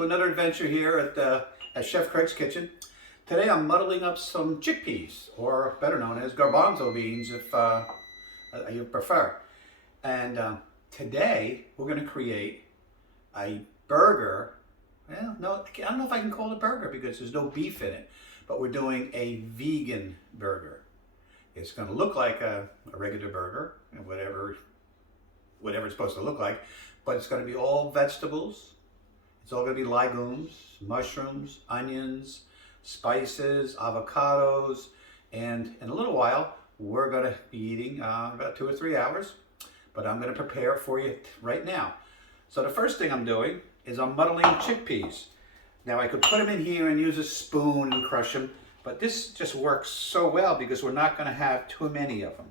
to another adventure here at Chef Craig's Kitchen. Today I'm muddling up some chickpeas, or better known as garbanzo beans if you prefer. And today we're going to create a burger. Well, no, I don't know if I can call it a burger because there's no beef in it, but we're doing a vegan burger. It's going to look like a regular burger, and whatever it's supposed to look like, but it's going to be all vegetables. It's all going to be legumes, mushrooms, onions, spices, avocados, and in a little while we're going to be eating about 2 or 3 hours, but I'm going to prepare it for you right now. So the first thing I'm doing is I'm muddling chickpeas. Now I could put them in here and use a spoon and crush them, but this just works so well because we're not going to have too many of them.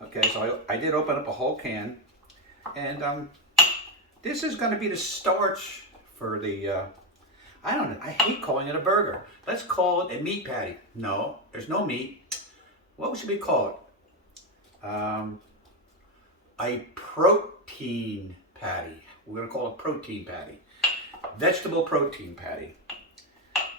Okay, so I did open up a whole can, and this is going to be the starch for the, I don't know, I hate calling it a burger. Let's call it a meat patty. No, there's no meat. What should we call it? A protein patty. We're going to call it protein patty. Vegetable protein patty.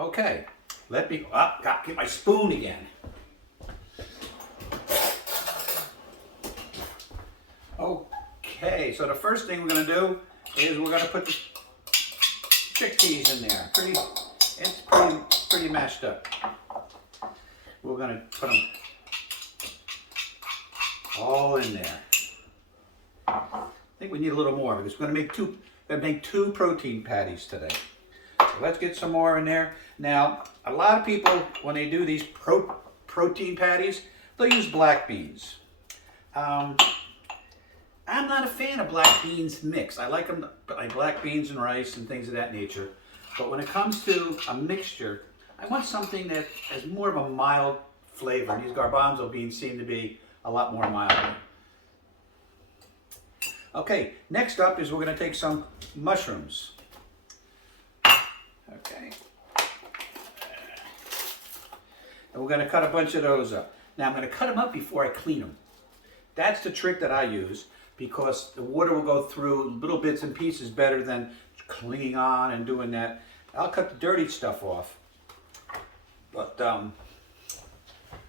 Okay, let me, get my spoon again. Okay, so the first thing we're going to do is we're going to put the chickpeas in there. It's pretty mashed up. We're going to put them all in there. I think we need a little more because we're going to make two protein patties today. So let's get some more in there. Now, a lot of people, when they do these protein patties, they'll use black beans. I'm not a fan of black beans mixed. I like them like black beans and rice and things of that nature. But when it comes to a mixture, I want something that has more of a mild flavor. And these garbanzo beans seem to be a lot more mild. Okay, next up is we're going to take some mushrooms. Okay. And we're going to cut a bunch of those up. Now I'm going to cut them up before I clean them. That's the trick that I use, because the water will go through little bits and pieces better than clinging on and doing that. I'll cut the dirty stuff off. But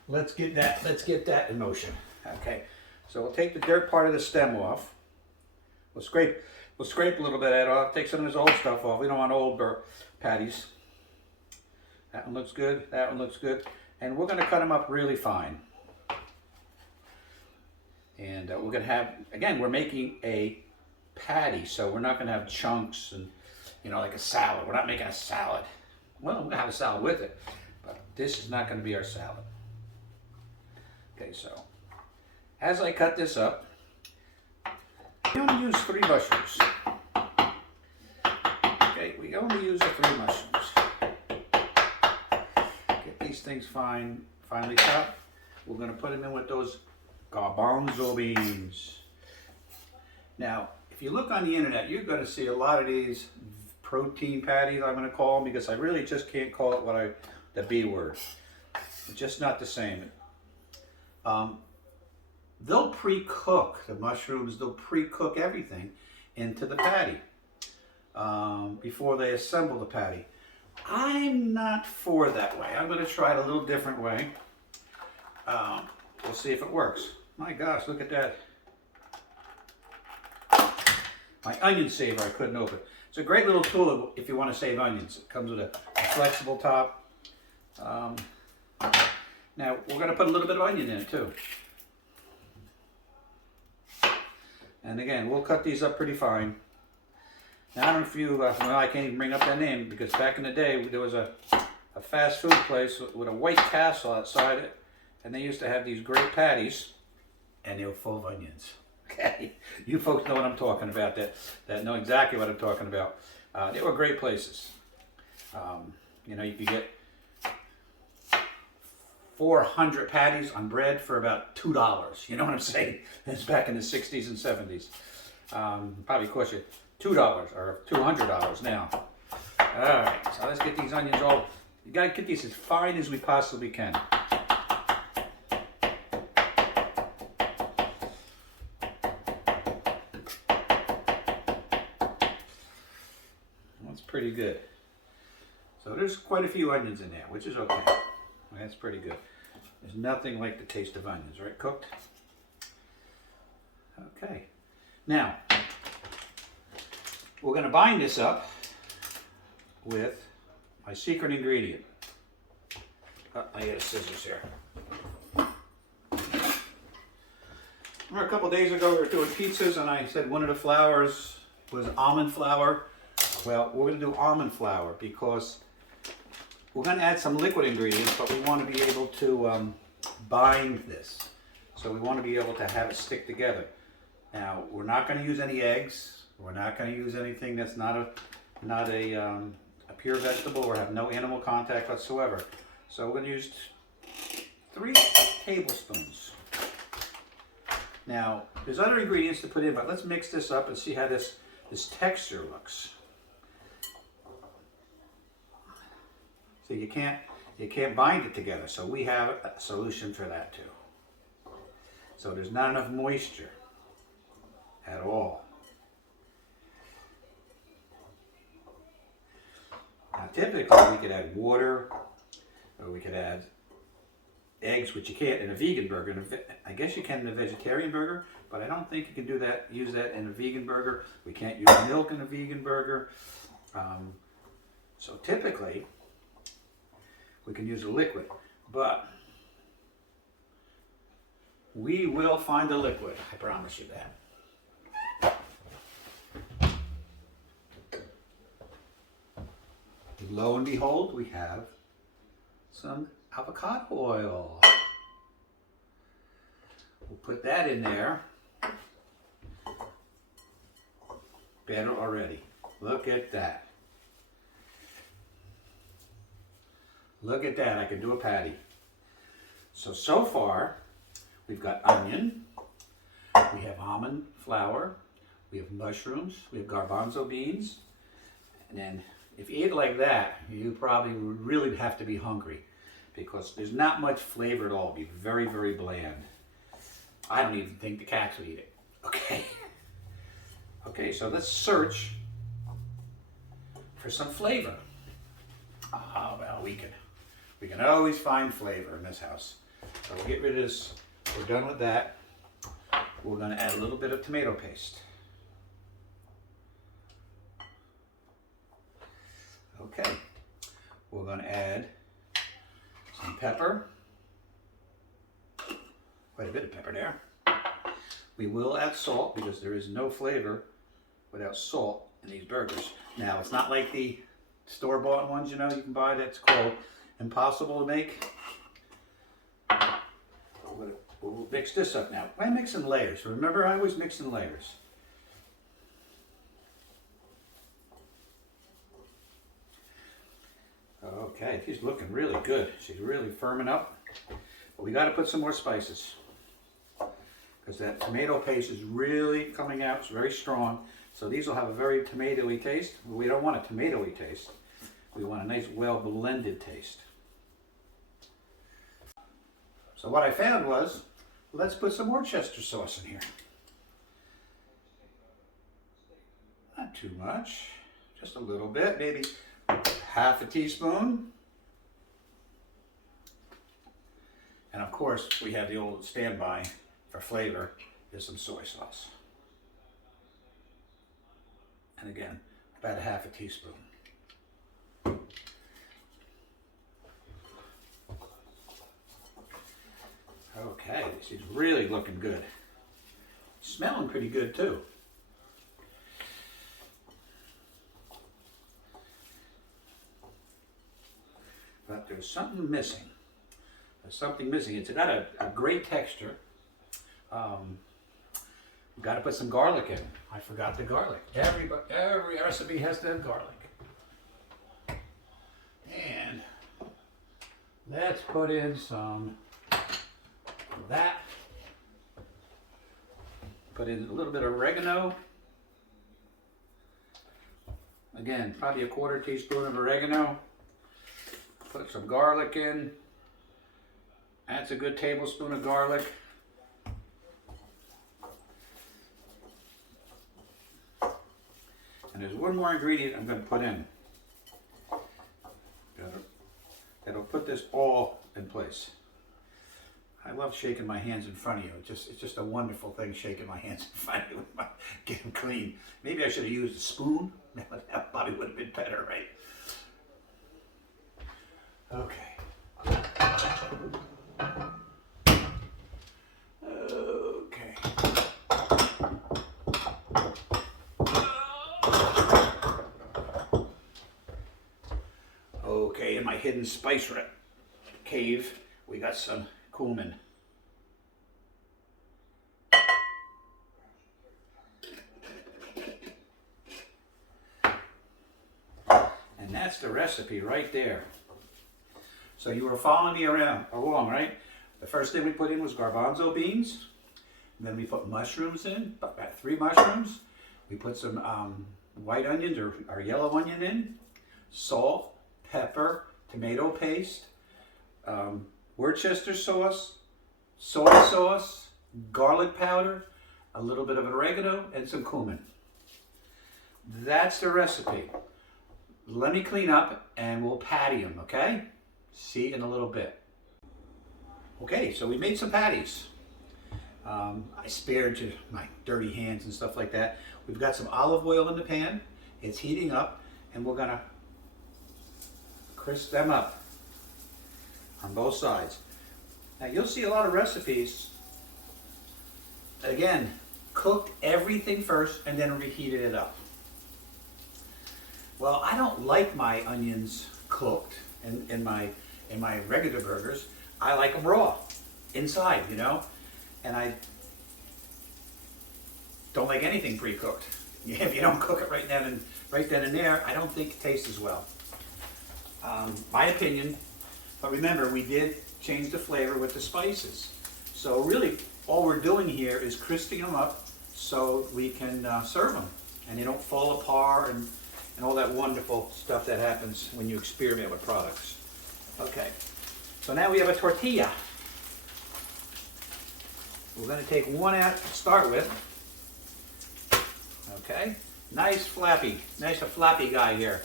let's get that in motion. Okay, so we'll take the dirt part of the stem off. We'll scrape a little bit of that off. Take some of this old stuff off. We don't want old patties. That one looks good. That one looks good. And we're going to cut them up really fine. And we're going to have, again, we're making a patty, so we're not going to have chunks and, like a salad. We're not making a salad. Well, we're going to have a salad with it, but this is not going to be our salad. Okay, so as I cut this up, we only use 3 mushrooms. Okay, we only use the 3 mushrooms. Get these things finely chopped. We're going to put them in with those garbanzo beans. Now, if you look on the internet, you're going to see a lot of these protein patties, I'm going to call them, because I really just can't call it the B word. It's just not the same. They'll pre-cook the mushrooms, they'll pre-cook everything into the patty before they assemble the patty. I'm not for that way. I'm going to try it a little different way. We'll see if it works. My gosh, look at that. My onion saver, I couldn't open. It's a great little tool if you want to save onions. It comes with a flexible top. Now, we're going to put a little bit of onion in it too. And again, we'll cut these up pretty fine. Now, I don't know if you, well, I can't even bring up that name, because back in the day, there was a fast food place with a white castle outside it, and they used to have these great patties, and they were full of onions. Okay, you folks know what I'm talking about, that know exactly what I'm talking about. They were great places. You could get 400 patties on bread for about $2. You know what I'm saying? It's back in the 60s and 70s. Probably cost you $2 or $200 now. All right, so let's get these onions all. You gotta get these as fine as we possibly can. pretty good. So there's quite a few onions in there, which is okay. That's pretty good. There's nothing like the taste of onions, right? Cooked. Okay. Now, we're going to bind this up with my secret ingredient. I got scissors here. Remember a couple days ago we were doing pizzas and I said one of the flours was almond flour. Well, we're going to do almond flour because we're going to add some liquid ingredients, but we want to be able to bind this. So we want to be able to have it stick together. Now, we're not going to use any eggs. We're not going to use anything that's not a pure vegetable or have no animal contact whatsoever. So we're going to use 3 tablespoons. Now, there's other ingredients to put in, but let's mix this up and see how this texture looks. So you can't bind it together, so we have a solution for that too. So there's not enough moisture at all. Now typically we could add water, or we could add eggs, which you can't in a vegan burger. I guess you can in a vegetarian burger, but I don't think you can use that in a vegan burger. We can't use milk in a vegan burger. So typically we can use a liquid, but we will find a liquid, I promise you that. Lo and behold, we have some avocado oil. We'll put that in there. Better already. Look at that. Look at that, I can do a patty. So far, we've got onion, we have almond flour, we have mushrooms, we have garbanzo beans, and then if you eat it like that, you probably would really have to be hungry because there's not much flavor at all. It'd be very, very bland. I don't even think the cats would eat it. Okay. Okay, so let's search for some flavor. Ah, well, we can always find flavor in this house. So we'll get rid of this. We're done with that. We're going to add a little bit of tomato paste. Okay. We're going to add some pepper. Quite a bit of pepper there. We will add salt because there is no flavor without salt in these burgers. Now, it's not like the store-bought ones, you can buy that's called impossible to make. We'll mix this up now. I mix in layers. Remember, I always mix in layers. Okay, she's looking really good. She's really firming up. But we got to put some more spices because that tomato paste is really coming out. It's very strong. So these will have a very tomatoey taste. We don't want a tomatoey taste. We want a nice, well-blended taste. So what I found was, let's put some Worcester sauce in here. Not too much, just a little bit, maybe half a teaspoon. And of course, we have the old standby for flavor, is some soy sauce. And again, about a half a teaspoon. Okay, this is really looking good. Smelling pretty good too. But there's something missing. There's something missing. It's got a great texture. We've got to put some garlic in. I forgot the garlic. Every recipe has to have garlic. And let's put in some of that. Put in a little bit of oregano. Again, probably a quarter teaspoon of oregano. Put some garlic in. That's a good tablespoon of garlic. And there's one more ingredient I'm going to put in. put this all in place. I love shaking my hands in front of you. It's just a wonderful thing shaking my hands in front of you, get them clean. Maybe I should have used a spoon. That probably would have been better, right? Okay. Okay. Okay, in my hidden spice cave, we got some cumin. And that's the recipe right there. So you were following me along, right? The first thing we put in was garbanzo beans. And then we put mushrooms in, about 3 mushrooms. We put some white onions or yellow onion in, salt, pepper, tomato paste, Worcester sauce, soy sauce, garlic powder, a little bit of oregano, and some cumin. That's the recipe. Let me clean up and we'll patty them, okay? See in a little bit. Okay, so we made some patties. I spared you my dirty hands and stuff like that. We've got some olive oil in the pan. It's heating up and we're gonna crisp them up on both sides. Now you'll see a lot of recipes, again, cooked everything first and then reheated it up. Well, I don't like my onions cooked in my regular burgers. I like them raw, inside, you know? And I don't like anything pre-cooked. If you don't cook it right then and there, I don't think it tastes as well. My opinion, but remember, we did change the flavor with the spices. So really, all we're doing here is crisping them up so we can serve them and they don't fall apart and all that wonderful stuff that happens when you experiment with products. Okay, so now we have a tortilla. We're going to take one out to start with. Okay, nice a flappy guy here.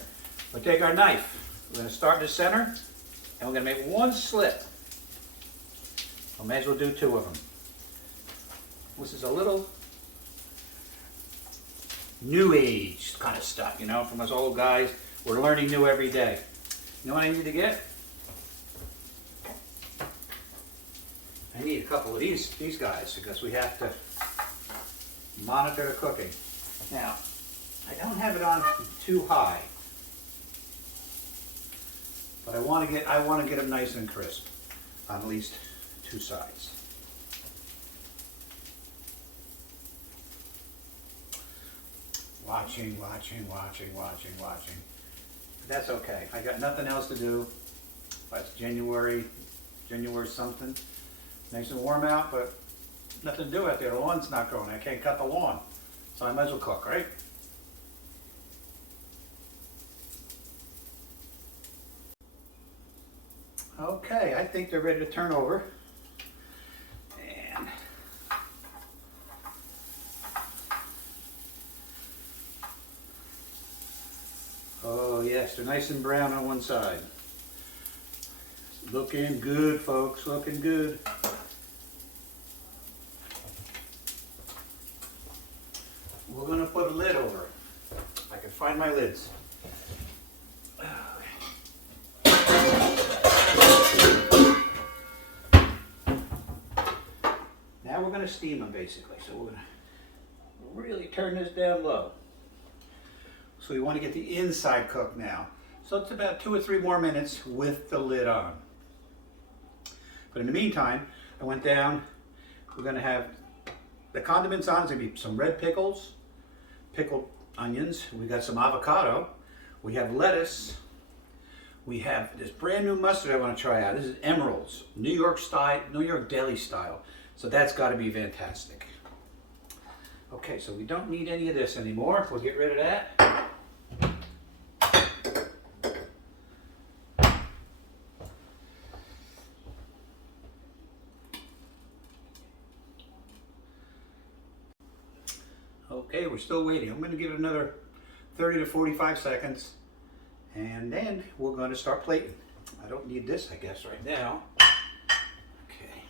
We'll take our knife. We're going to start in the center, and we're going to make one slit. We may as well do 2 of them. This is a little new age kind of stuff, you know, from us old guys. We're learning new every day. You know what I need to get? I need a couple of these guys because we have to monitor the cooking. Now, I don't have it on too high, but I want to get them nice and crisp on at least 2 sides. Watching. But that's okay. I got nothing else to do. It's January something. Nice and warm out, but nothing to do out there. The lawn's not growing. I can't cut the lawn. So I might as well cook, right? Okay, I think they're ready to turn over. And oh yes, they're nice and brown on one side. Looking good, folks, looking good. We're going to put a lid over it. If I can find my lids. Now we're going to steam them basically. So we're going to really turn this down low. So we want to get the inside cooked now. So it's about 2 or 3 more minutes with the lid on. But in the meantime, I went down. We're going to have the condiments on. It's going to be some red pickles, pickled onions. We got some avocado. We have lettuce. We have this brand new mustard I want to try out. This is Emerald's, New York deli style. So that's got to be fantastic. Okay, so we don't need any of this anymore. We'll get rid of that. Okay, we're still waiting. I'm going to give it another 30 to 45 seconds, and then we're going to start plating. I don't need this, I guess, right now. Okay.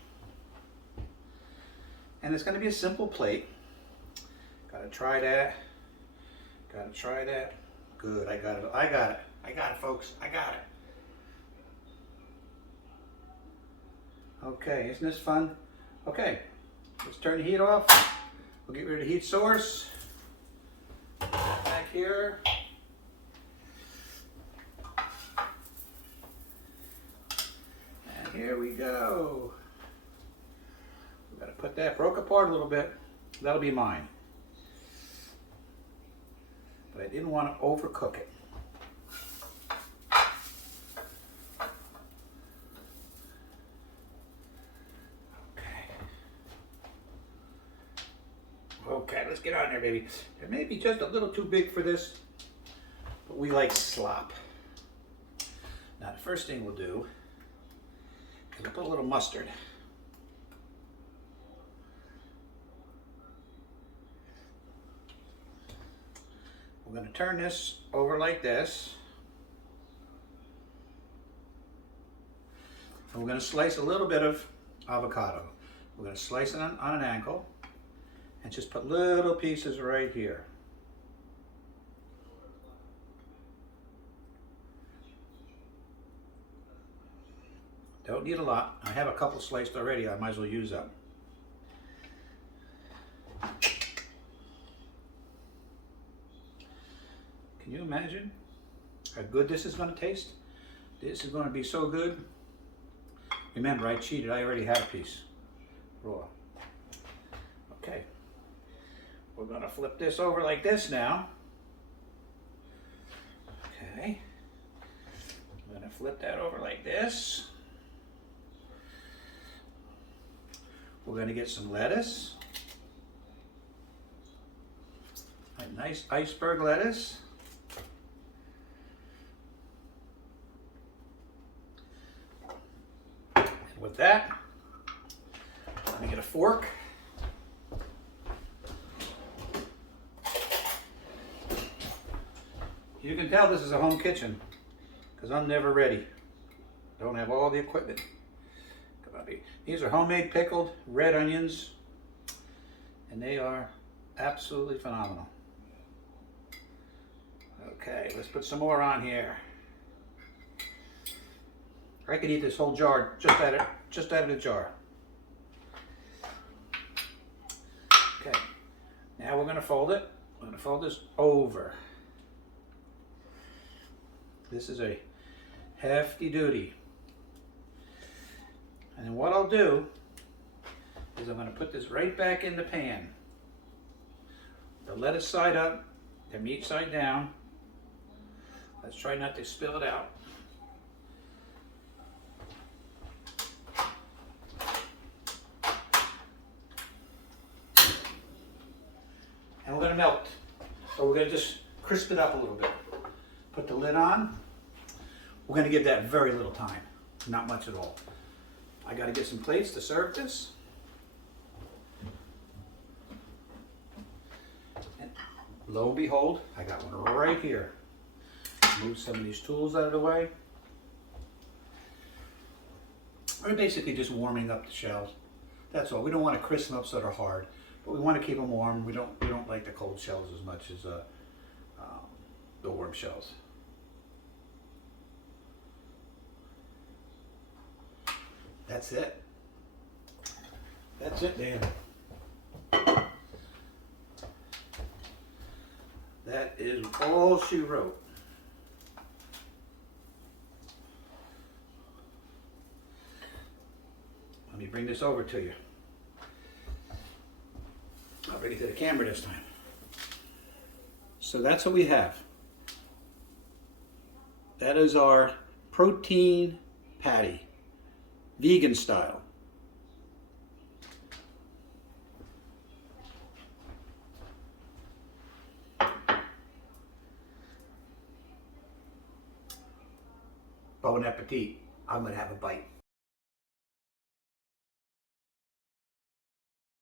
And it's going to be a simple plate. Gotta try that. Gotta try that. Good, I got it. I got it. I got it, folks. I got it. Okay, isn't this fun? Okay, let's turn the heat off. We'll get rid of the heat source. Back here. And here we go. We gotta put that, broke apart a little bit. That'll be mine. But I didn't want to overcook it. Okay, let's get on there, baby. It may be just a little too big for this, but we like slop. Now, the first thing we'll do is we'll put a little mustard. We're going to turn this over like this. And we're going to slice a little bit of avocado. We're going to slice it on an angle. And just put little pieces right here. Don't need a lot. I have a couple sliced already. I might as well use up. Can you imagine how good this is going to taste? This is going to be so good. Remember, I cheated. I already had a piece raw. Okay. We're going to flip this over like this now. Okay. I'm going to flip that over like this. We're going to get some lettuce. A nice iceberg lettuce. And with that, let me get a fork. You can tell this is a home kitchen because I'm never ready. Don't have all the equipment. Come on, baby. These are homemade pickled red onions, and they are absolutely phenomenal. Okay, let's put some more on here. I could eat this whole jar just out of the jar. Okay, now we're going to fold it. We're going to fold this over. This is a hefty duty. And then what I'll do is I'm going to put this right back in the pan. The lettuce side up, the meat side down. Let's try not to spill it out. And we're going to melt. So we're going to just crisp it up a little bit. Put the lid on. We're going to give that very little time. Not much at all. I got to get some plates to serve this. And lo and behold, I got one right here. Move some of these tools out of the way. We're basically just warming up the shells. That's all. We don't want to crisp them up so they're hard, but we want to keep them warm. We don't like the cold shells as much as the warm shells. That's it. That's it, Dan. That is all she wrote. Let me bring this over to you. I'll bring it to the camera this time. So that's what we have. That is our protein patty, vegan style. Bon appetit. I'm going to have a bite.